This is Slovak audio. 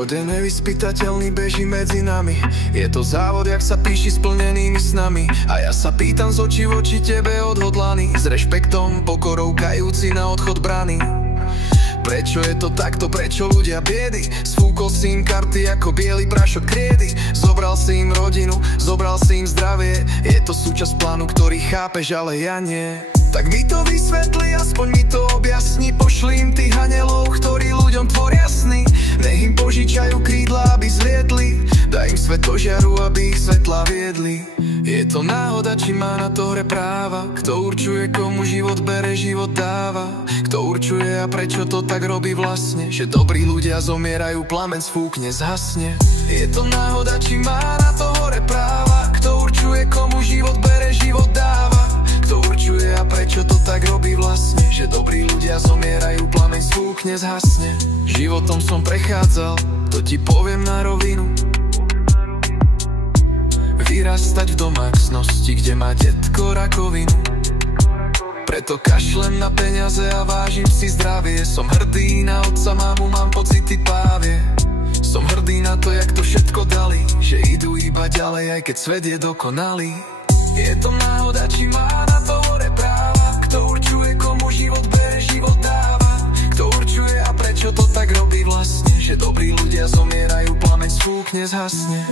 Život je nevyspytateľný, beží medzi nami. Je to závod, jak sa píši splnenými snami. A ja sa pýtam z očí v oči tebe odhodlaný, s rešpektom, pokorou kajúci na odchod brany. Prečo je to takto, prečo ľudia biedy? Sfúkol si im karty ako biely prášok kriedy. Zobral si im rodinu, zobral si im zdravie. Je to súčasť plánu, ktorý chápeš, ale ja nie. Tak mi to vysvetli, aspoň mi to objasni. Pošli im tých anielov, ktorí ľuďom tvoria sny. Nech im požičajú krídla, aby zlietli. Daj im svetložiaru, aby ich svetla viedli. Je to náhoda, či má na to hre práva? Kto určuje, komu život bere, život dáva? Kto určuje a prečo to tak robí vlastne? Že dobrí ľudia zomierajú, plamen sfúkne, zhasne. Je to náhoda, či má na to hore práva? Kto určuje, komu život bere, život dáva? Kto určuje a prečo to tak robí vlastne? Že dobrí ľudia zomierajú, plameň sfúkne, zhasne. Životom som prechádzal, to ti poviem na rovinu. Vyrastať v domácnosti, kde má detko rakovinu. Preto kašlem na peniaze a vážim si zdravie. Som hrdý na otca, mámu, mám pocity pávie. Som hrdý na to, jak to všetko dali, že idú iba ďalej, aj keď svet je dokonalý. Je to náhoda, či má na to hore práva? Kto určuje, komu život bere, život dáva? Kto určuje a prečo to tak robí vlastne? Že dobrí ľudia zomierajú, plameň sfúkne, zhasne.